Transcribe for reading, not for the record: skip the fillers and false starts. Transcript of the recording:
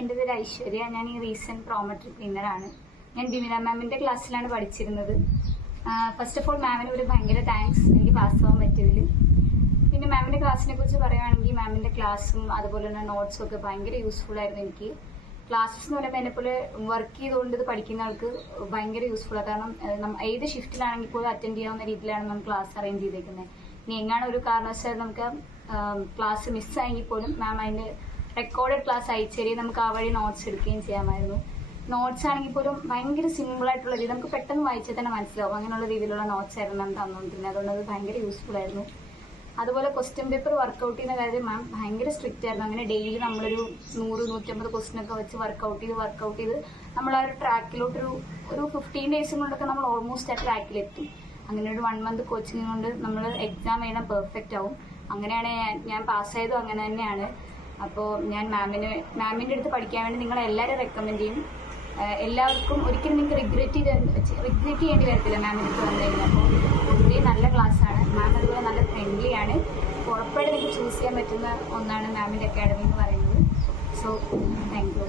എൻ്റെ പേര് ഐശ്വര്യ. ഞാൻ ഈ റീസെന്റ് പ്രോമെട്രി ക്ലീനറാണ്. ഞാൻ ബിമിന മാമിന്റെ ക്ലാസ്സിലാണ് പഠിച്ചിരുന്നത്. ഫസ്റ്റ് ഓഫ് ഓൾ മാമിന് ഒരു ഭയങ്കര താങ്ക്സ് എനിക്ക് പാസ് ആവാൻ പറ്റിയതിൽ. പിന്നെ മാമിന്റെ ക്ലാസ്സിനെ കുറിച്ച് പറയുകയാണെങ്കിൽ മാമിന്റെ ക്ലാസ്സും അതുപോലെ തന്നെ നോട്ട്സും ഒക്കെ ഭയങ്കര യൂസ്ഫുൾ ആയിരുന്നു എനിക്ക്. ക്ലാസ്സസ് എന്ന് പറയുമ്പോൾ എന്നെപ്പോലെ വർക്ക് ചെയ്തുകൊണ്ട് ഇത് പഠിക്കുന്ന ആൾക്ക് ഭയങ്കര യൂസ്ഫുൾ ആണ്. കാരണം ഏത് ഷിഫ്റ്റിലാണെങ്കിൽ പോലും അറ്റൻഡ് ചെയ്യാവുന്ന രീതിയിലാണ് നമ്മൾ ക്ലാസ് അറേഞ്ച് ചെയ്തേക്കുന്നത്. ഇനി എങ്ങാണ് ഒരു കാരണവശാലും നമുക്ക് ക്ലാസ് മിസ്സായെങ്കിൽ പോലും മാം അതിന്റെ റെക്കോർഡഡ് ക്ലാസ് അയച്ചേരി നമുക്ക് ആ വഴി നോട്ട്സ് എടുക്കുകയും ചെയ്യാമായിരുന്നു. നോട്ട്സ് ആണെങ്കിൽ പോലും ഭയങ്കര സിമ്പിൾ ആയിട്ടുള്ള രീതി, നമുക്ക് പെട്ടെന്ന് വായിച്ചാൽ തന്നെ മനസ്സിലാവും. അങ്ങനെയുള്ള രീതിയിലുള്ള നോട്ട്സ് ആയിരുന്നു മാം തന്നുകൊണ്ടിരുന്നത്. അതുകൊണ്ട് അത് ഭയങ്കര യൂസ്ഫുൾ ആയിരുന്നു. അതുപോലെ ക്വസ്റ്റ്യൻ പേപ്പർ വർക്ക്ഔട്ട് ചെയ്യുന്ന കാര്യം മാം ഭയങ്കര സ്ട്രിക്റ്റ് ആയിരുന്നു. അങ്ങനെ ഡെയിലി നമ്മളൊരു 100-150 ക്വസ്റ്റ്യൻ ഒക്കെ വെച്ച് വർക്ക്ഔട്ട് ചെയ്ത് നമ്മൾ ആ ഒരു ട്രാക്കിലോട്ട് ഒരു 15 ഡേയ്സും കൊണ്ടൊക്കെ നമ്മൾ ഓൾമോസ്റ്റ് ആ ട്രാക്കിലെത്തും. അങ്ങനെ ഒരു 1 മന്ത് കോച്ചിങ് കൊണ്ട് നമ്മൾ എക്സാം എഴുതാൻ പെർഫെക്റ്റ് ആവും. അങ്ങനെയാണ് ഞാൻ പാസ്സായതും അങ്ങനെ തന്നെയാണ്. അപ്പോൾ ഞാൻ മാമിന്റെ അടുത്ത് പഠിക്കാൻ വേണ്ടി നിങ്ങളെ എല്ലാവരും റെക്കമെൻഡ് ചെയ്യും. എല്ലാവർക്കും ഒരിക്കലും നിങ്ങൾക്ക് റിഗ്രറ്റ് ചെയ്യേണ്ടി വരത്തില്ല മാമിന്റെ അടുത്ത് വന്നു കഴിഞ്ഞാൽ. അപ്പോൾ ഒത്തിരി നല്ല ക്ലാസ്സാണ്. മാം അതുപോലെ നല്ല ഫ്രണ്ട്ലി ആണ്. ഉറപ്പായിട്ട് നിങ്ങൾക്ക് ചൂസ് ചെയ്യാൻ പറ്റുന്ന ഒന്നാണ് മാമിന്റെ അക്കാഡമി എന്ന് പറയുന്നത്. So thank you.